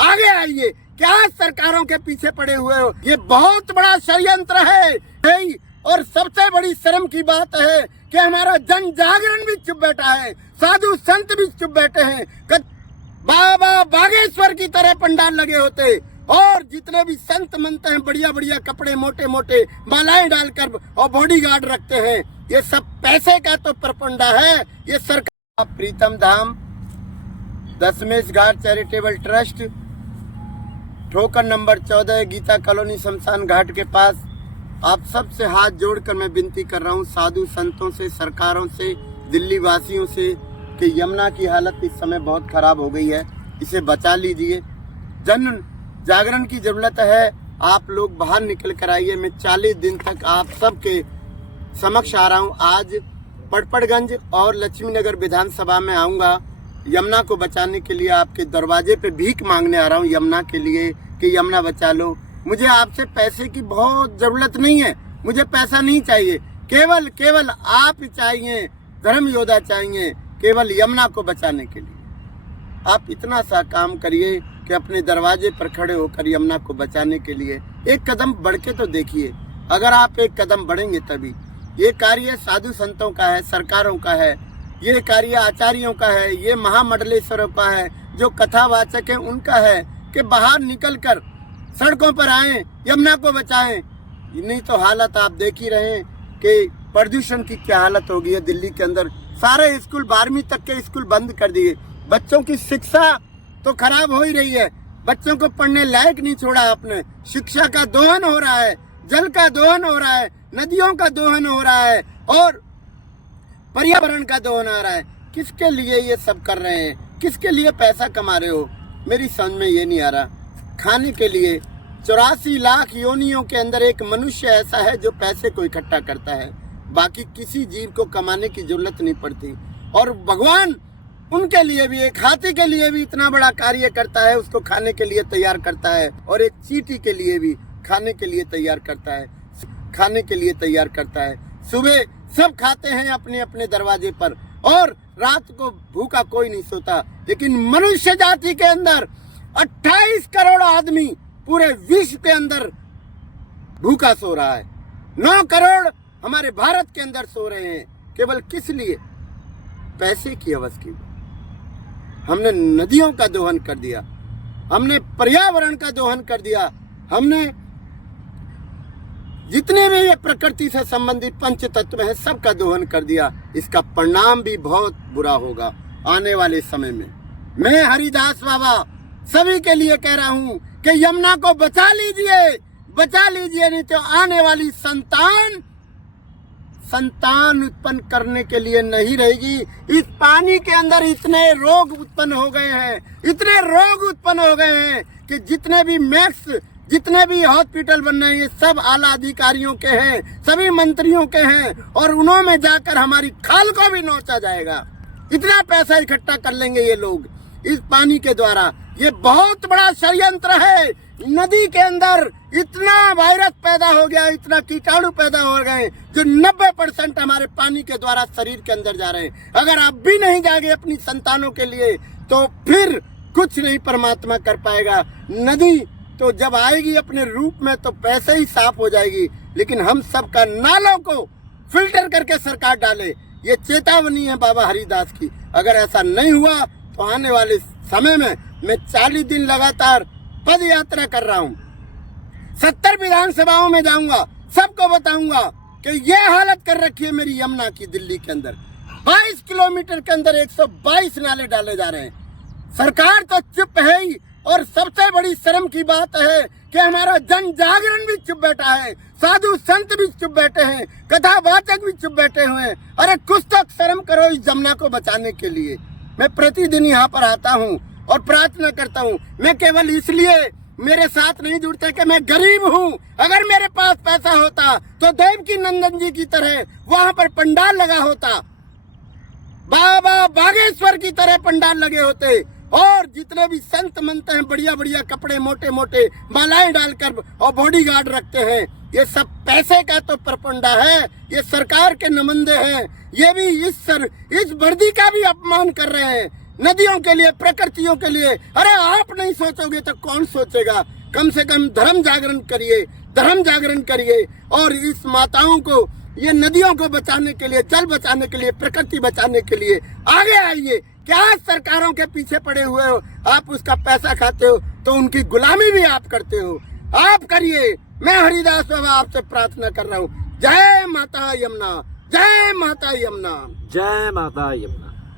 आगे आइए, क्या सरकारों के पीछे पड़े हुए हो? ये बहुत बड़ा षड्यंत्र है। और सबसे बड़ी शर्म की बात है कि हमारा जन जागरण भी चुप बैठा है, साधु संत भी चुप बैठे हैं। बाबा बागेश्वर की तरह पंडाल लगे होते और जितने भी संत मनते हैं बढ़िया बढ़िया कपड़े मोटे मोटे मालाएं डालकर और बॉडीगार्ड रखते हैं। ये सब पैसे का तो प्रपंडा है। ये सरकार प्रीतम धाम दशमेश घाट चैरिटेबल ट्रस्ट, ठोकर नंबर 14, गीता कॉलोनी, शमशान घाट के पास। आप सबसे हाथ जोड़कर मैं विनती कर रहा हूँ, साधु संतों से, सरकारों से, दिल्ली वासियों से, कि यमुना की हालत इस समय बहुत खराब हो गई है, इसे बचा लीजिए। जन जागरण की जरूरत है। आप लोग बाहर निकल कर आइए। मैं 40 दिन तक आप सबके समक्ष आ रहा हूँ। आज पड़पड़गंज और लक्ष्मी नगर विधानसभा में आऊँगा। यमुना को बचाने के लिए आपके दरवाजे पे भीख मांगने आ रहा हूँ, यमुना के लिए कि यमुना बचा लो। मुझे आपसे पैसे की बहुत जरूरत नहीं है, मुझे पैसा नहीं चाहिए, केवल आप चाहिए, धर्म योद्धा चाहिए, केवल यमुना को बचाने के लिए। आप इतना सा काम करिए कि अपने दरवाजे पर खड़े होकर यमुना को बचाने के लिए एक कदम बढ़ के तो देखिए। अगर आप एक कदम बढ़ेंगे तभी। ये कार्य साधु संतों का है, सरकारों का है, ये कार्य आचार्यों का है, ये महामंडलेश्वरों का है, जो कथावाचक है उनका है कि बाहर निकलकर सड़कों पर आए, यमुना को बचाएं। नहीं तो हालत आप देख ही रहे हैं कि प्रदूषण की क्या हालत हो गई है दिल्ली के अंदर। सारे स्कूल 12वीं तक के स्कूल बंद कर दिए। बच्चों की शिक्षा तो खराब हो ही रही है, बच्चों को पढ़ने लायक नहीं छोड़ा आपने। शिक्षा का दोहन हो रहा है, जल का दोहन हो रहा है, नदियों का दोहन हो रहा है और पर्यावरण का दोहन आ रहा है। किसके लिए ये सब कर रहे हैं? किसके लिए पैसा कमा रहे हो? मेरी समझ में ये नहीं आ रहा। खाने के लिए 84 लाख योनियों के अंदर एक मनुष्य ऐसा है जो पैसे को इकट्ठा करता है, बाकी किसी जीव को कमाने की जरूरत नहीं पड़ती। और भगवान उनके लिए भी, एक हाथी के लिए भी इतना बड़ा कार्य करता है, उसको खाने के लिए तैयार करता है। और एक चींटी के लिए भी खाने के लिए तैयार करता है, खाने के लिए तैयार करता है। सुबह सब खाते हैं अपने अपने दरवाजे पर और रात को भूखा कोई नहीं सोता। लेकिन मनुष्य जाति के अंदर 28 करोड़ आदमी पूरे विश्व के अंदर भूखा सो रहा है। 9 करोड़ हमारे भारत के अंदर सो रहे हैं। केवल किस लिए? पैसे की हवस की। हमने नदियों का दोहन कर दिया, हमने पर्यावरण का दोहन कर दिया, हमने जितने भी ये प्रकृति से संबंधित पंच तत्व हैं सबका दोहन कर दिया। इसका परिणाम भी बहुत बुरा होगा आने वाले समय में। मैं हरिदास बाबा सभी के लिए कह रहा हूँ कि यमुना को बचा लीजिए, बचा लीजिए, नहीं तो आने वाली संतान उत्पन्न करने के लिए नहीं रहेगी। इस पानी के अंदर इतने रोग उत्पन्न हो गए हैं, इतने रोग उत्पन्न हो गए हैं कि जितने भी हॉस्पिटल बन रहे हैं ये सब आला अधिकारियों के हैं, सभी मंत्रियों के हैं और उन्होंने जाकर हमारी खाल को भी नोचा जाएगा। इतना पैसा इकट्ठा कर लेंगे ये लोग इस पानी के द्वारा। ये बहुत बड़ा षड्यंत्र है। नदी के अंदर इतना वायरस पैदा हो गया, इतना कीटाणु पैदा हो गए जो 90% हमारे पानी के द्वारा शरीर के अंदर जा रहे हैं। अगर आप भी नहीं जागे अपनी संतानों के लिए तो फिर कुछ नहीं परमात्मा कर पाएगा। नदी तो जब आएगी अपने रूप में तो पैसे ही साफ हो जाएगी। लेकिन हम सबका नालों को फिल्टर करके सरकार डाले, ये चेतावनी है बाबा हरिदास की। अगर ऐसा नहीं हुआ तो आने वाले समय में मैं 40 दिन लगातार पद यात्रा कर रहा हूँ, 70 विधानसभाओं में जाऊंगा, सबको बताऊंगा कि ये हालत कर रखी है मेरी यमुना की। दिल्ली के अंदर 22 किलोमीटर के अंदर 122 नाले डाले जा रहे हैं। सरकार तो चुप है ही और सबसे बड़ी शर्म की बात है कि हमारा जन जागरण भी चुप बैठा है, साधु संत भी चुप बैठे हैं, कथावाचक भी चुप बैठे हुए हैं। अरे कुछ तो शर्म करो इस यमुना को बचाने के लिए। मैं प्रतिदिन यहाँ पर आता हूँ और प्रार्थना करता हूँ। मैं केवल इसलिए मेरे साथ नहीं जुड़ते कि मैं गरीब हूँ। अगर मेरे पास पैसा होता तो देवकी नंदन जी की तरह वहाँ पर पंडाल लगा होता, बाबा बागेश्वर की तरह पंडाल लगे होते और जितने भी संत मनते हैं बढ़िया बढ़िया कपड़े मोटे मोटे मालाएं डालकर और बॉडीगार्ड रखते हैं। ये सब पैसे का तो प्रपंडा है, ये सरकार के नुमाइंदे हैं। ये भी इस वर्दी का भी अपमान कर रहे हैं। नदियों के लिए, प्रकृतियों के लिए। अरे आप नहीं सोचोगे तो कौन सोचेगा? कम से कम धर्म जागरण करिए, धर्म जागरण करिए और इस माताओं को, ये नदियों को बचाने के लिए, जल बचाने के लिए, प्रकृति बचाने के लिए आगे आइए। क्या सरकारों के पीछे पड़े हुए हो? आप उसका पैसा खाते हो तो उनकी गुलामी भी आप करते हो। आप करिए। मैं हरिदास बाबा आपसे प्रार्थना कर रहा हूँ। जय माता यमुना, जय माता यमुना, जय माता यमुना।